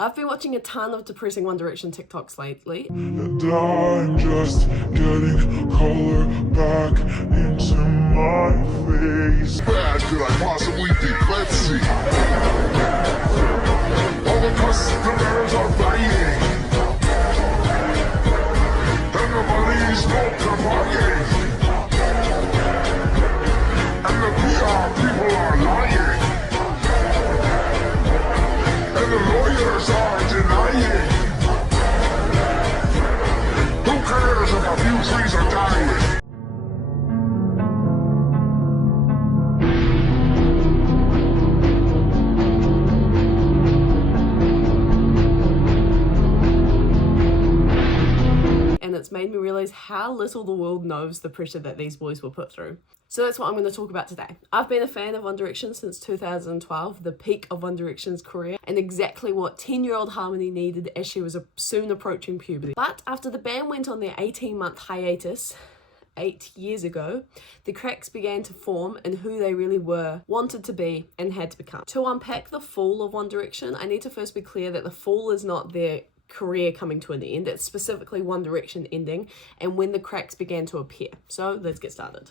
I've been watching a ton of depressing One Direction TikToks lately. And I'm just getting color back into my face. Bad could I possibly be? Let's see. All the customers are buying, and the money's multiplying, and the PR people are lying, and the lawyers are denying. Who cares if a few trees are dying? And it's made me realize how little the world knows the pressure that these boys were put through. So that's what I'm going to talk about today. I've been a fan of One Direction since 2012, the peak of One Direction's career, and exactly what 10-year-old Harmony needed as she was soon approaching puberty. But after the band went on their 18-month hiatus 8 years ago, the cracks began to form in who they really were, wanted to be, and had to become. To unpack the fall of One Direction, I need to first be clear that the fall is not their career coming to an end. It's specifically One Direction ending and when the cracks began to appear. So let's get started.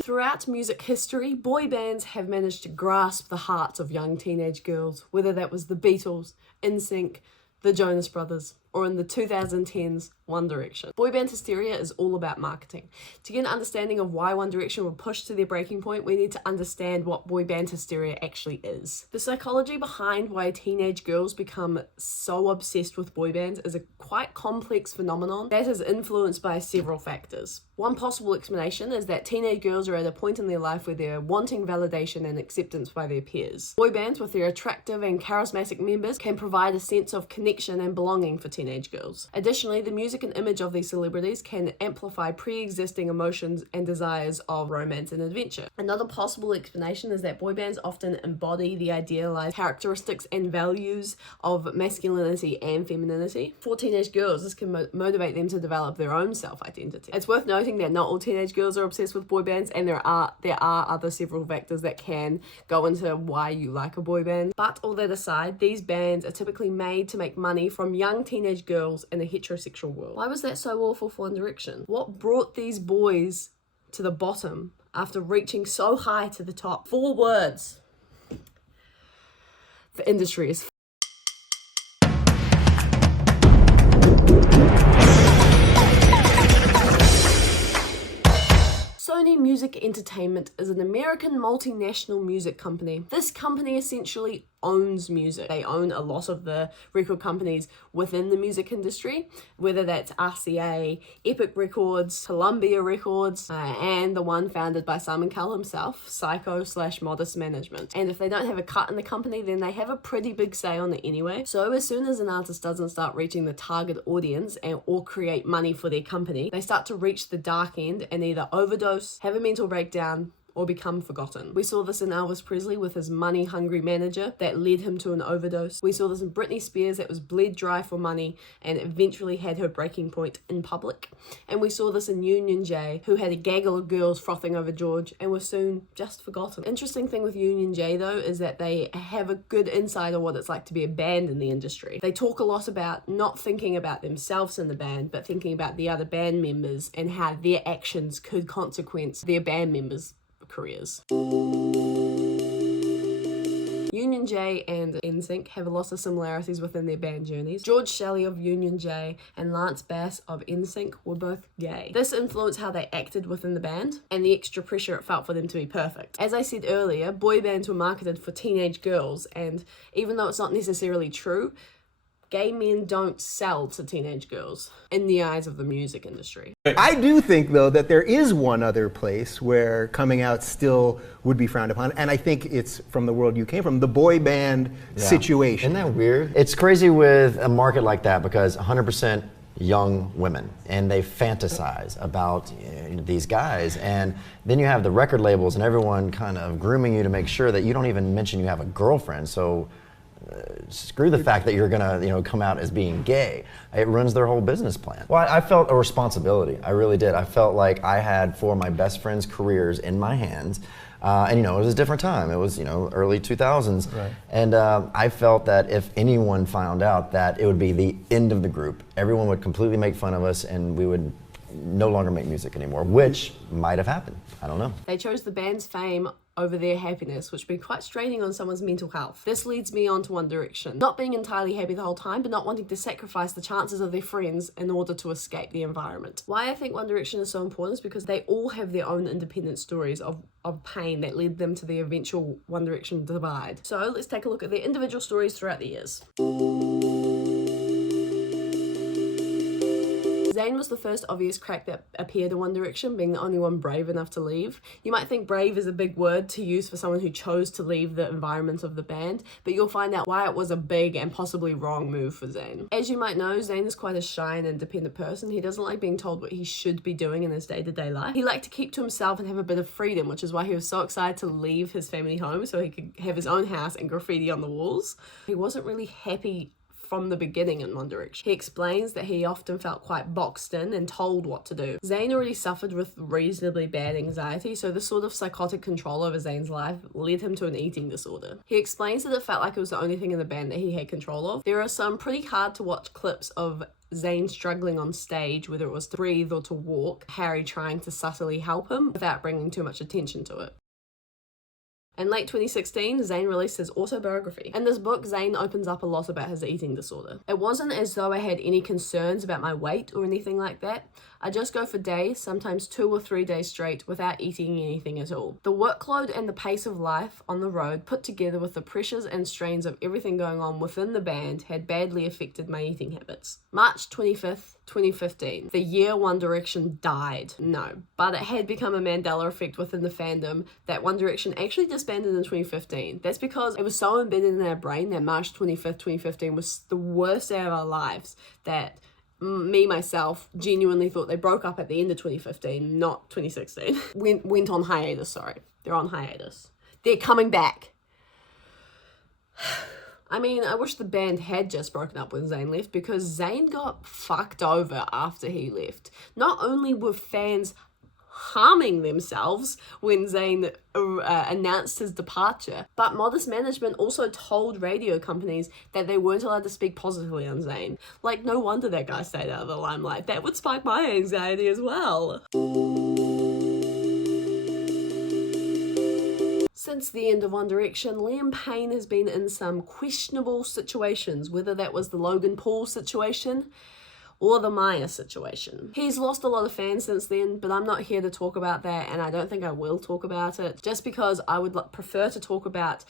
Throughout music history, boy bands have managed to grasp the hearts of young teenage girls, whether that was the Beatles, NSYNC, the Jonas Brothers, or in the 2010s, One Direction. Boy Band Hysteria is all about marketing. To get an understanding of why One Direction were pushed to their breaking point, we need to understand what boy band hysteria actually is. The psychology behind why teenage girls become so obsessed with boy bands is a quite complex phenomenon that is influenced by several factors. One possible explanation is that teenage girls are at a point in their life where they're wanting validation and acceptance by their peers. Boy bands with their attractive and charismatic members can provide a sense of connection and belonging for teenage girls. Additionally, the music and image of these celebrities can amplify pre-existing emotions and desires of romance and adventure. Another possible explanation is that boy bands often embody the idealized characteristics and values of masculinity and femininity. For teenage girls, this can motivate them to develop their own self-identity. It's worth noting that not all teenage girls are obsessed with boy bands, and there are other several factors that can go into why you like a boy band. But all that aside, these bands are typically made to make money from young teenage girls in a heterosexual world. Why was that so awful for One Direction? What brought these boys to the bottom after reaching so high to the top? 4 words. The industry is Sony Music Entertainment is an American multinational music company. This company essentially owns music. They own a lot of the record companies within the music industry, whether that's RCA, Epic Records, Columbia Records, and the one founded by Simon Cowell himself, Psycho/Modest Management. And if they don't have a cut in the company, then they have a pretty big say on it anyway. So as soon as an artist doesn't start reaching the target audience or create money for their company, they start to reach the dark end and either overdose, have a mental breakdown, or become forgotten. We saw this in Elvis Presley with his money-hungry manager that led him to an overdose. We saw this in Britney Spears that was bled dry for money and eventually had her breaking point in public. And we saw this in Union J, who had a gaggle of girls frothing over George and was soon just forgotten. Interesting thing with Union J though is that they have a good insight on what it's like to be a band in the industry. They talk a lot about not thinking about themselves in the band, but thinking about the other band members and how their actions could consequence their band members' careers. Union J and NSYNC have a lot of similarities within their band journeys. George Shelley of Union J and Lance Bass of NSYNC were both gay. This influenced how they acted within the band and the extra pressure it felt for them to be perfect. As I said earlier, boy bands were marketed for teenage girls, and even though it's not necessarily true, gay men don't sell to teenage girls in the eyes of the music industry. I do think, though, that there is one other place where coming out still would be frowned upon, and I think it's from the world you came from, the boy band situation. Isn't that weird? It's crazy with a market like that because 100% young women, and they fantasize about these guys, and then you have the record labels and everyone kind of grooming you to make sure that you don't even mention you have a girlfriend. So screw the fact that you're gonna, come out as being gay. It ruins their whole business plan. Well, I felt a responsibility. I really did. I felt like I had 4 of my best friends' careers in my hands. And it was a different time. It was early 2000s. Right. And I felt that if anyone found out, that it would be the end of the group. Everyone would completely make fun of us, and we would no longer make music anymore, which might have happened. I don't know. They chose the band's fame over their happiness, which would be quite straining on someone's mental health. This leads me on to One Direction. Not being entirely happy the whole time, but not wanting to sacrifice the chances of their friends in order to escape the environment. Why I think One Direction is so important is because they all have their own independent stories of pain that led them to the eventual One Direction divide. So let's take a look at their individual stories throughout the years. Zayn was the first obvious crack that appeared in One Direction, being the only one brave enough to leave. You might think brave is a big word to use for someone who chose to leave the environment of the band, but you'll find out why it was a big and possibly wrong move for Zayn. As you might know, Zayn is quite a shy and independent person. He doesn't like being told what he should be doing in his day-to-day life. He liked to keep to himself and have a bit of freedom, which is why he was so excited to leave his family home so he could have his own house and graffiti on the walls. He wasn't really happy from the beginning in One Direction. He explains that he often felt quite boxed in and told what to do. Zayn already suffered with reasonably bad anxiety, so this sort of psychotic control over Zayn's life led him to an eating disorder. He explains that it felt like it was the only thing in the band that he had control of. There are some pretty hard to watch clips of Zayn struggling on stage, whether it was to breathe or to walk, Harry trying to subtly help him without bringing too much attention to it. In late 2016, Zayn released his autobiography. In this book, Zayn opens up a lot about his eating disorder. It wasn't as though I had any concerns about my weight or anything like that. I just go for days, sometimes 2 or 3 days straight, without eating anything at all. The workload and the pace of life on the road, put together with the pressures and strains of everything going on within the band, had badly affected my eating habits. March 25th, 2015, the year One Direction died. No, but it had become a Mandela effect within the fandom that One Direction actually disbanded in 2015. That's because it was so embedded in our brain that March 25th, 2015 was the worst day of our lives that myself genuinely thought they broke up at the end of 2015, not 2016. Went on hiatus, sorry. They're on hiatus. They're coming back. I mean, I wish the band had just broken up when Zayn left, because Zayn got fucked over after he left. Not only were fans harming themselves when Zayn announced his departure, but Modest Management also told radio companies that they weren't allowed to speak positively on Zayn. Like, no wonder that guy stayed out of the limelight. That would spike my anxiety as well. Since the end of One Direction, Liam Payne has been in some questionable situations, whether that was the Logan Paul situation or the Maya situation. He's lost a lot of fans since then, but I'm not here to talk about that, and I don't think I will talk about it, just because I would prefer to talk about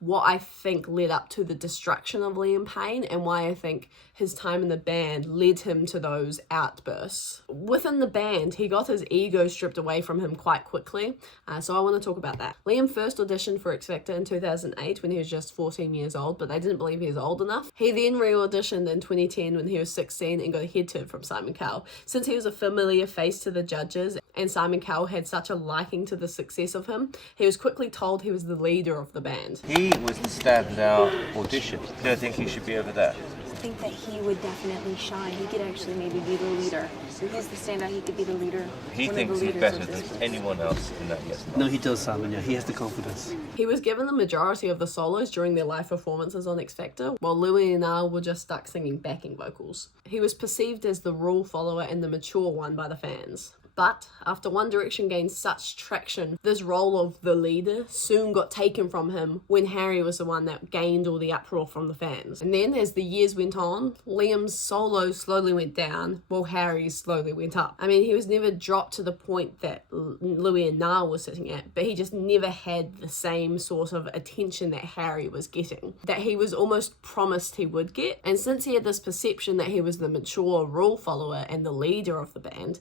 what I think led up to the destruction of Liam Payne and why I think his time in the band led him to those outbursts. Within the band, he got his ego stripped away from him quite quickly, so I want to talk about that. Liam first auditioned for X Factor in 2008 when he was just 14 years old, but they didn't believe he was old enough. He then re-auditioned in 2010 when he was 16 and got a head tip from Simon Cowell. Since he was a familiar face to the judges and Simon Cowell had such a liking to the success of him, he was quickly told he was the leader of the band. He was the standout audition. You don't think he should be over there? I think that he would definitely shine. He could actually maybe be the leader. If he's the standout, he could be the leader. He thinks he's better than anyone else in that, yes. No, he does, Simon, yeah. He has the confidence. He was given the majority of the solos during their live performances on X Factor, while Louis and Nile were just stuck singing backing vocals. He was perceived as the rule follower and the mature one by the fans. But after One Direction gained such traction, this role of the leader soon got taken from him when Harry was the one that gained all the uproar from the fans. And then as the years went on, Liam's solo slowly went down while Harry's slowly went up. I mean, he was never dropped to the point that Louis and Nile were sitting at, but he just never had the same sort of attention that Harry was getting, that he was almost promised he would get. And since he had this perception that he was the mature rule follower and the leader of the band,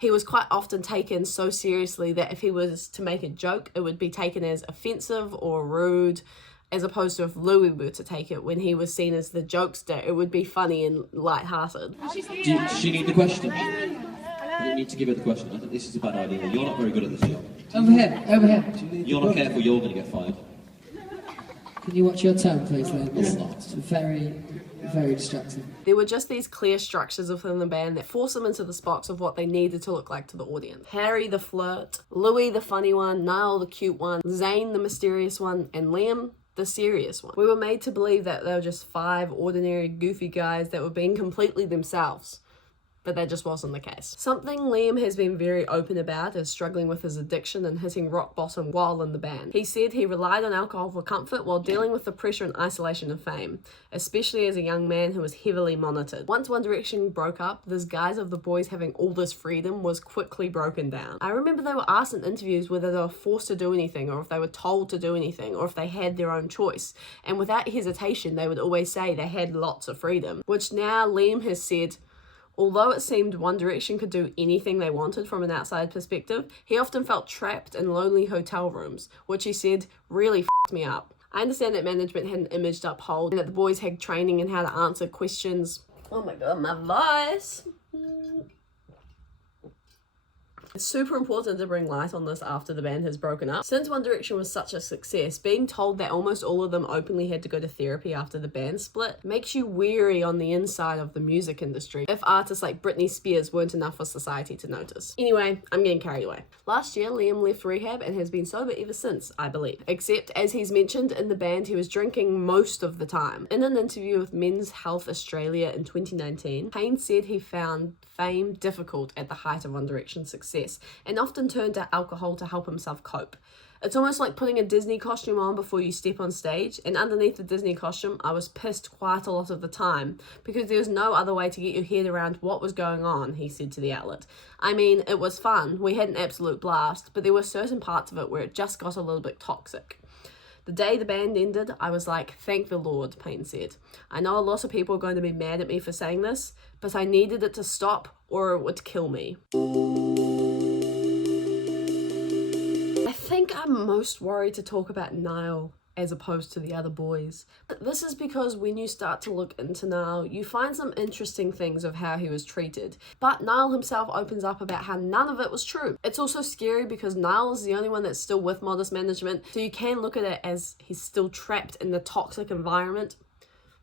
he was quite often taken so seriously that if he was to make a joke, it would be taken as offensive or rude, as opposed to if Louis were to take it when he was seen as the jokester, it would be funny and light-hearted. Does she need the question? I need to give her the question. I think this is a bad idea. You're not very good at this job. Over here. You're not careful, you're going to get fired. Can you watch your tone, please, Liam? It's not very, very distracting. There were just these clear structures within the band that forced them into the spots of what they needed to look like to the audience. Harry the flirt, Louis the funny one, Nile the cute one, Zayn the mysterious one, and Liam the serious one. We were made to believe that they were just 5 ordinary goofy guys that were being completely themselves. But that just wasn't the case. Something Liam has been very open about is struggling with his addiction and hitting rock bottom while in the band. He said he relied on alcohol for comfort while dealing with the pressure and isolation of fame, especially as a young man who was heavily monitored. Once One Direction broke up, this guise of the boys having all this freedom was quickly broken down. I remember they were asked in interviews whether they were forced to do anything, or if they were told to do anything, or if they had their own choice. And without hesitation, they would always say they had lots of freedom, which now Liam has said, although it seemed One Direction could do anything they wanted from an outside perspective, he often felt trapped in lonely hotel rooms, which he said really f***ed me up. I understand that management had an image to uphold and that the boys had training in how to answer questions. Oh my god, my voice! It's super important to bring light on this after the band has broken up. Since One Direction was such a success, being told that almost all of them openly had to go to therapy after the band split makes you weary on the inside of the music industry if artists like Britney Spears weren't enough for society to notice. Anyway, I'm getting carried away. Last year, Liam left rehab and has been sober ever since, I believe. Except, as he's mentioned in the band, he was drinking most of the time. In an interview with Men's Health Australia in 2019, Payne said he found fame difficult at the height of One Direction's success and often turned to alcohol to help himself cope. It's almost like putting a Disney costume on before you step on stage, and underneath the Disney costume I was pissed quite a lot of the time because there was no other way to get your head around what was going on, he said to the outlet. I mean, it was fun, we had an absolute blast, but there were certain parts of it where it just got a little bit toxic. The day the band ended, I was like, thank the Lord, Payne said. I know a lot of people are going to be mad at me for saying this, but I needed it to stop or it would kill me. I think I'm most worried to talk about Nile as opposed to the other boys. This is because when you start to look into Nile, you find some interesting things of how he was treated. But Nile himself opens up about how none of it was true. It's also scary because Nile is the only one that's still with Modest Management, so you can look at it as he's still trapped in the toxic environment,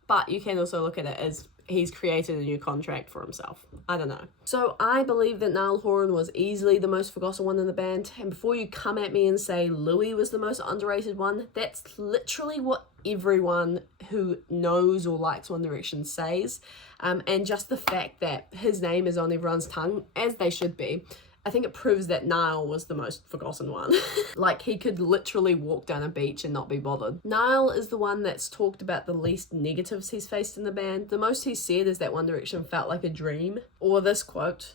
but you can also look at it as he's created a new contract for himself. I don't know. So I believe that Niall Horan was easily the most forgotten one in the band. And before you come at me and say Louis was the most underrated one, that's literally what everyone who knows or likes One Direction says. And just the fact that his name is on everyone's tongue, as they should be, I think it proves that Nile was the most forgotten one. Like, he could literally walk down a beach and not be bothered. Nile is the one that's talked about the least negatives he's faced in the band. The most he's said is that One Direction felt like a dream. Or this quote,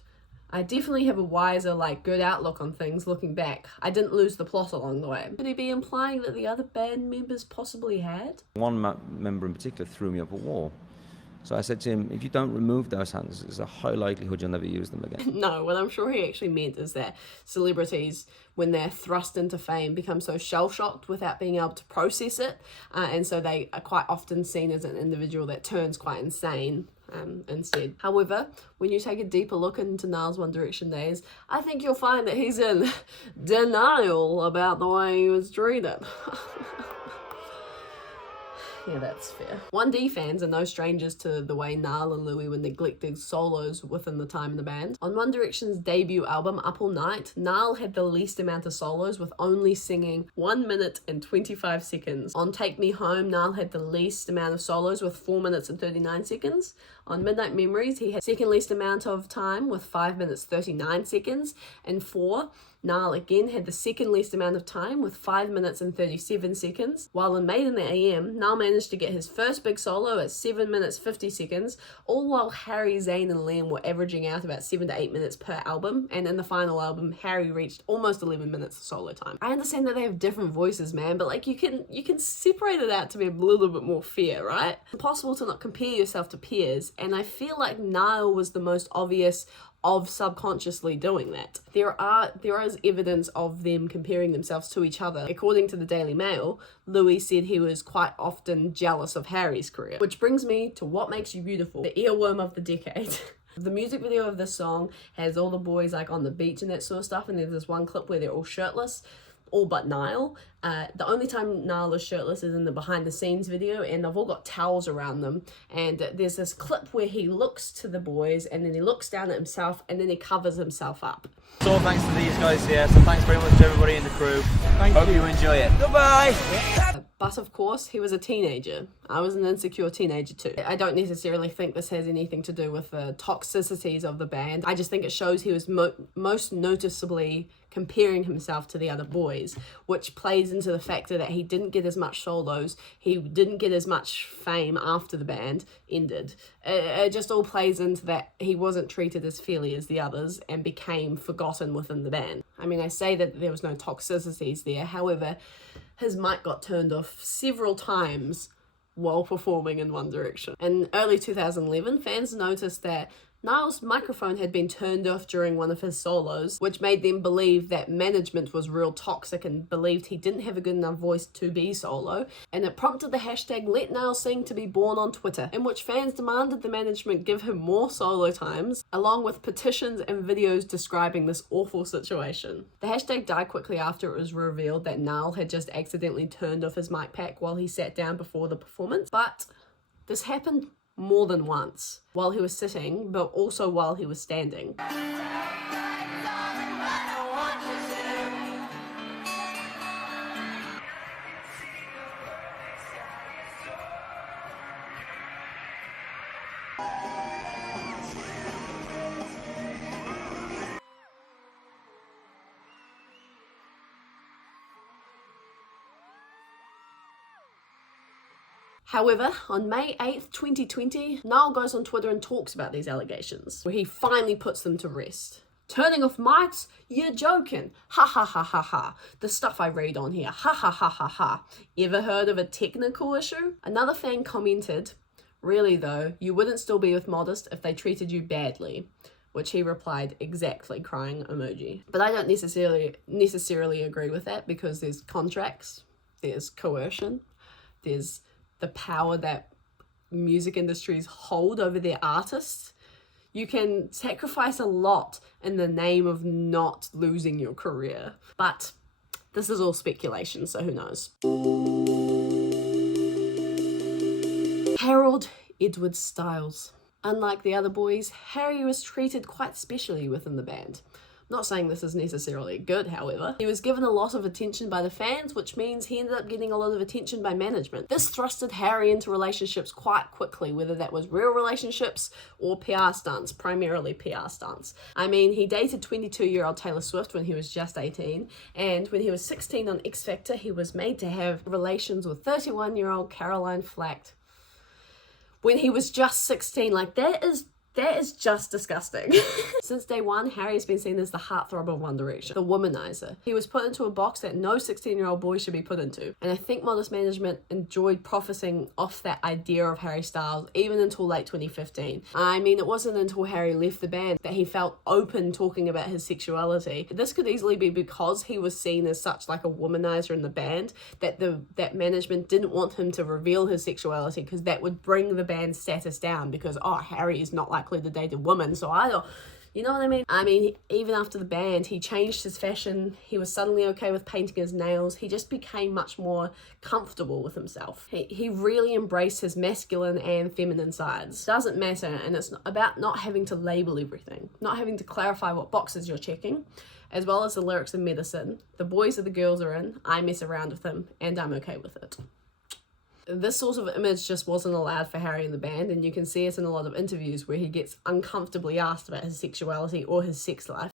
I definitely have a wiser, good outlook on things looking back. I didn't lose the plot along the way. Could he be implying that the other band members possibly had? One member in particular threw me up a wall. So I said to him, if you don't remove those hands, there's a high likelihood you'll never use them again. No, what I'm sure he actually meant is that celebrities, when they're thrust into fame, become so shell-shocked without being able to process it. And so they are quite often seen as an individual that turns quite insane instead. However, when you take a deeper look into Niall's One Direction days, I think you'll find that he's in denial about the way he was treated. Yeah, that's fair. 1D fans are no strangers to the way Nile and Louis were neglected solos within the time in the band. On One Direction's debut album, Up All Night, Nile had the least amount of solos with only singing 1 minute and 25 seconds. On Take Me Home, Nile had the least amount of solos with 4 minutes and 39 seconds. On Midnight Memories, he had second least amount of time with 5 minutes 39 seconds. And 4, Nile again had the second least amount of time with 5 minutes and 37 seconds, while in Made in the AM, Nile managed to get his first big solo at 7 minutes 50 seconds, all while Harry, Zayn and Liam were averaging out about 7 to 8 minutes per album, and in the final album, Harry reached almost 11 minutes of solo time. I understand that they have different voices, man, but you can separate it out to be a little bit more fair, right? It's impossible to not compare yourself to peers, and I feel like Nile was the most obvious of subconsciously doing that. There is evidence of them comparing themselves to each other. According to the Daily Mail, Louis said he was quite often jealous of Harry's career. Which brings me to What Makes You Beautiful, the earworm of the decade. The music video of this song has all the boys on the beach and that sort of stuff, and there's this one clip where they're all shirtless. all but Nile. The only time Nile is shirtless is in the behind the scenes video, and they've all got towels around them. And there's this clip where he looks to the boys, and then he looks down at himself, and then he covers himself up. So thanks to these guys here, so thanks very much to everybody in the crew. Hope you enjoy it. Goodbye! But of course, he was a teenager. I was an insecure teenager too. I don't necessarily think this has anything to do with the toxicities of the band. I just think it shows he was most noticeably comparing himself to the other boys, which plays into the factor that he didn't get as much solos, he didn't get as much fame after the band ended. It just all plays into that he wasn't treated as fairly as the others and became forgotten within the band. I mean, I say that there was no toxicities there, however, his mic got turned off several times while performing in One Direction. In early 2011, fans noticed that Nile's microphone had been turned off during one of his solos, which made them believe that management was real toxic and believed he didn't have a good enough voice to be solo, and it prompted the hashtag Let Nile Sing to be born on Twitter, in which fans demanded the management give him more solo times, along with petitions and videos describing this awful situation. The hashtag died quickly after it was revealed that Nile had just accidentally turned off his mic pack while he sat down before the performance, but this happened more than once, while he was sitting, but also while he was standing. However, on May 8th, 2020, Nile goes on Twitter and talks about these allegations, where he finally puts them to rest. Turning off mics? You're joking. Ha ha ha ha ha. The stuff I read on here. Ha ha ha ha ha. Ever heard of a technical issue? Another fan commented, really though, you wouldn't still be with Modest if they treated you badly. Which he replied, exactly, crying emoji. But I don't necessarily agree with that, because there's contracts, there's coercion, there's the power that music industries hold over their artists. You can sacrifice a lot in the name of not losing your career. But this is all speculation, so who knows? Harold Edward Styles. Unlike the other boys, Harry was treated quite specially within the band. Not saying this is necessarily good, however. He was given a lot of attention by the fans, which means he ended up getting a lot of attention by management. This thrusted Harry into relationships quite quickly, whether that was real relationships or PR stunts, primarily PR stunts. I mean, he dated 22-year-old Taylor Swift when he was just 18, and when he was 16 on X Factor, he was made to have relations with 31-year-old Caroline Flack when he was just 16. Like, that is just disgusting. Since day one, Harry's been seen as the heartthrob of One Direction, the womanizer. He was put into a box that no 16-year-old boy should be put into. And I think Modest management enjoyed profiting off that idea of Harry Styles even until late 2015. I mean, it wasn't until Harry left the band that he felt open talking about his sexuality. This could easily be because he was seen as such like a womanizer in the band, that management didn't want him to reveal his sexuality, because that would bring the band's status down, because, oh, Harry is not likely to date a woman, so I don't, you know what I mean? I mean, even after the band, he changed his fashion. He was suddenly okay with painting his nails. He just became much more comfortable with himself. He really embraced his masculine and feminine sides. Doesn't matter, and it's about not having to label everything, not having to clarify what boxes you're checking, as well as the lyrics in Medicine. The boys or the girls are in, I mess around with them, and I'm okay with it. This sort of image just wasn't allowed for Harry in the band, and you can see it in a lot of interviews where he gets uncomfortably asked about his sexuality or his sex life.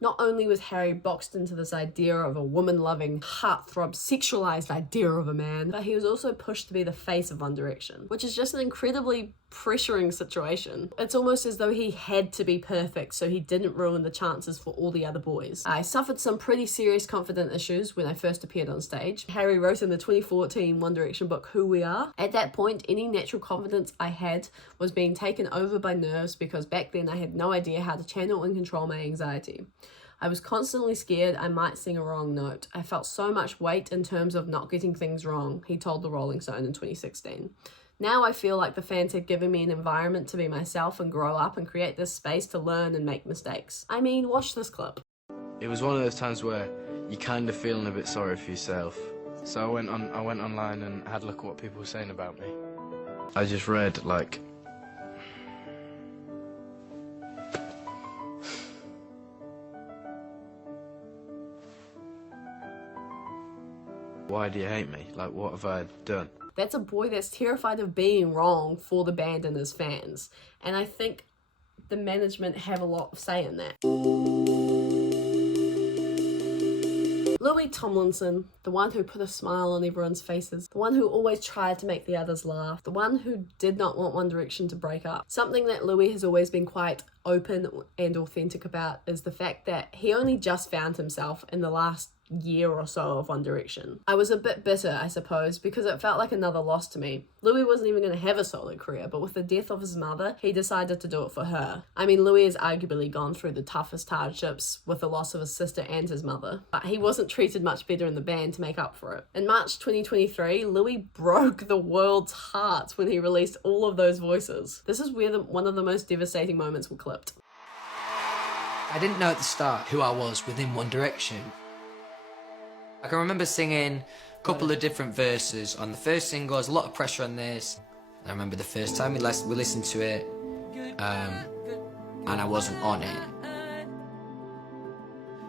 Not only was Harry boxed into this idea of a woman-loving, heartthrob, sexualized idea of a man, but he was also pushed to be the face of One Direction, which is just an incredibly pressuring situation. It's almost as though he had to be perfect so he didn't ruin the chances for all the other boys. I suffered some pretty serious confidence issues when I first appeared on stage. Harry wrote in the 2014 One Direction book, Who We Are. At that point, any natural confidence I had was being taken over by nerves, because back then I had no idea how to channel and control my anxiety. I was constantly scared I might sing a wrong note. I felt so much weight in terms of not getting things wrong, he told the Rolling Stone in 2016. Now I feel like the fans had given me an environment to be myself and grow up and create this space to learn and make mistakes. I mean, watch this clip. It was one of those times where you're kind of feeling a bit sorry for yourself. So I went online and had a look at what people were saying about me. I just read, like, why do you hate me? Like, what have I done? That's a boy that's terrified of being wrong for the band and his fans. And I think the management have a lot of say in that. Louis Tomlinson, the one who put a smile on everyone's faces, the one who always tried to make the others laugh, the one who did not want One Direction to break up. Something that Louis has always been quite open and authentic about is the fact that he only just found himself in the last year or so of One Direction. I was a bit bitter, I suppose, because it felt like another loss to me. Louis wasn't even going to have a solo career, but with the death of his mother, he decided to do it for her. I mean, Louis has arguably gone through the toughest hardships with the loss of his sister and his mother, but he wasn't treated much better in the band to make up for it. In March 2023, Louis broke the world's hearts when he released all of those voices. This is where one of the most devastating moments were clipped. I didn't know at the start who I was within One Direction. I can remember singing a couple of different verses on the first single. There's a lot of pressure on this. I remember the first time we listened to it, and I wasn't on it.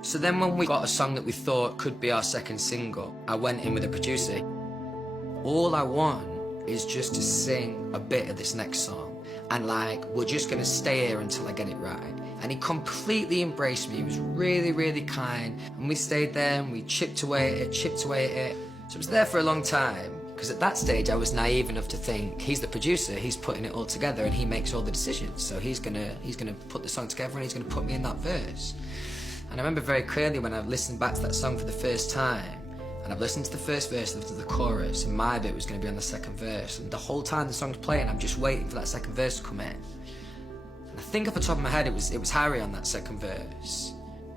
So then when we got a song that we thought could be our second single, I went in with a producer. All I want is just to sing a bit of this next song, and like, we're just gonna stay here until I get it right. And he completely embraced me. He was really, really kind. And we stayed there and we chipped away at it. So it was there for a long time. Because at that stage, I was naive enough to think, he's the producer, he's putting it all together and he makes all the decisions. So he's gonna put the song together and he's gonna put me in that verse. And I remember very clearly when I listened back to that song for the first time, and I've listened to the first verse, listened to the chorus, and my bit was gonna be on the second verse. And the whole time the song's playing, I'm just waiting for that second verse to come in. I think off the top of my head it was Harry on that second verse.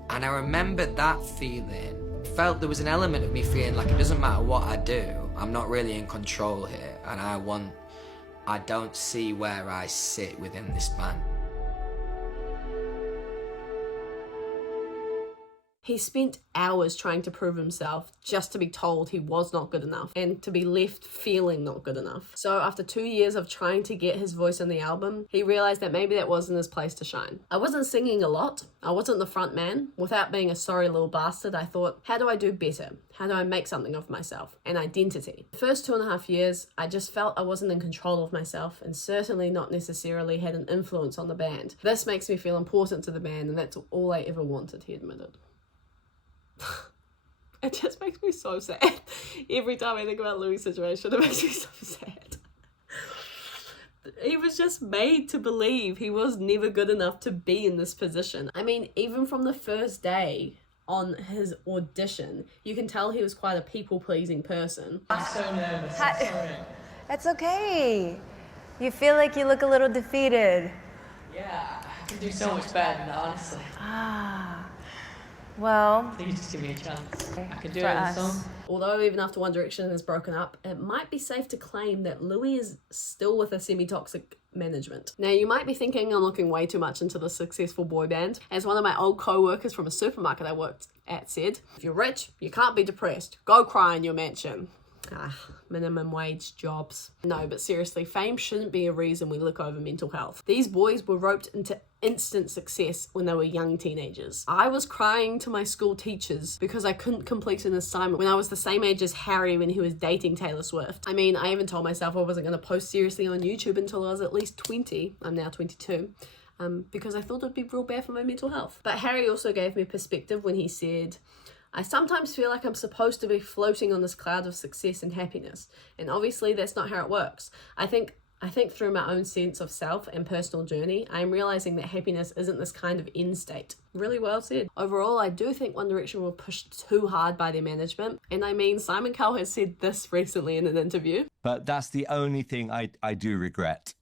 And I remember that feeling. Felt there was an element of me feeling like it doesn't matter what I do, I'm not really in control here, and I don't see where I sit within this band. He spent hours trying to prove himself just to be told he was not good enough and to be left feeling not good enough. So after 2 years of trying to get his voice on the album, he realized that maybe that wasn't his place to shine. I wasn't singing a lot. I wasn't the front man. Without being a sorry little bastard, I thought, how do I do better? How do I make something of myself? An identity. The first 2.5 years, I just felt I wasn't in control of myself and certainly not necessarily had an influence on the band. This makes me feel important to the band and that's all I ever wanted, he admitted. It just makes me so sad. Every time I think about Louis' situation, it makes me so sad. He was just made to believe he was never good enough to be in this position. I mean, even from the first day on his audition, you can tell he was quite a people-pleasing person. I'm so nervous. I'm sorry. That's okay. You feel like you look a little defeated. Yeah, I can do so much better than that, honestly. Well, Please just give me a chance. I can do it for in the us. song. Although even after One Direction has broken up, it might be safe to claim that Louis is still with a semi-toxic management. Now you might be thinking I'm looking way too much into the successful boy band. As one of my old co-workers from a supermarket I worked at said, if you're rich, you can't be depressed. Go cry in your mansion. Minimum wage jobs. No, but seriously, fame shouldn't be a reason we look over mental health. These boys were roped into instant success when they were young teenagers. I was crying to my school teachers because I couldn't complete an assignment when I was the same age as Harry when he was dating Taylor Swift. I mean, I even told myself I wasn't going to post seriously on YouTube until I was at least 20. I'm now 22. Because I thought it'd be real bad for my mental health. But Harry also gave me perspective when he said, I sometimes feel like I'm supposed to be floating on this cloud of success and happiness. And obviously that's not how it works. I think through my own sense of self and personal journey, I'm realizing that happiness isn't this kind of end state. Really well said. Overall, I do think One Direction were pushed too hard by their management. And I mean, Simon Cowell has said this recently in an interview. But that's the only thing I do regret,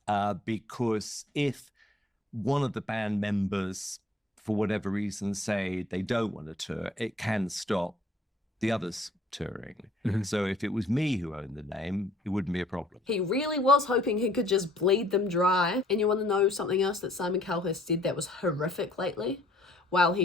because if one of the band members, for whatever reason, say they don't want to tour, it can stop the others touring. So if it was me who owned the name, it wouldn't be a problem. He really was hoping he could just bleed them dry. And you want to know something else that Simon Cowell has said that was horrific lately? While he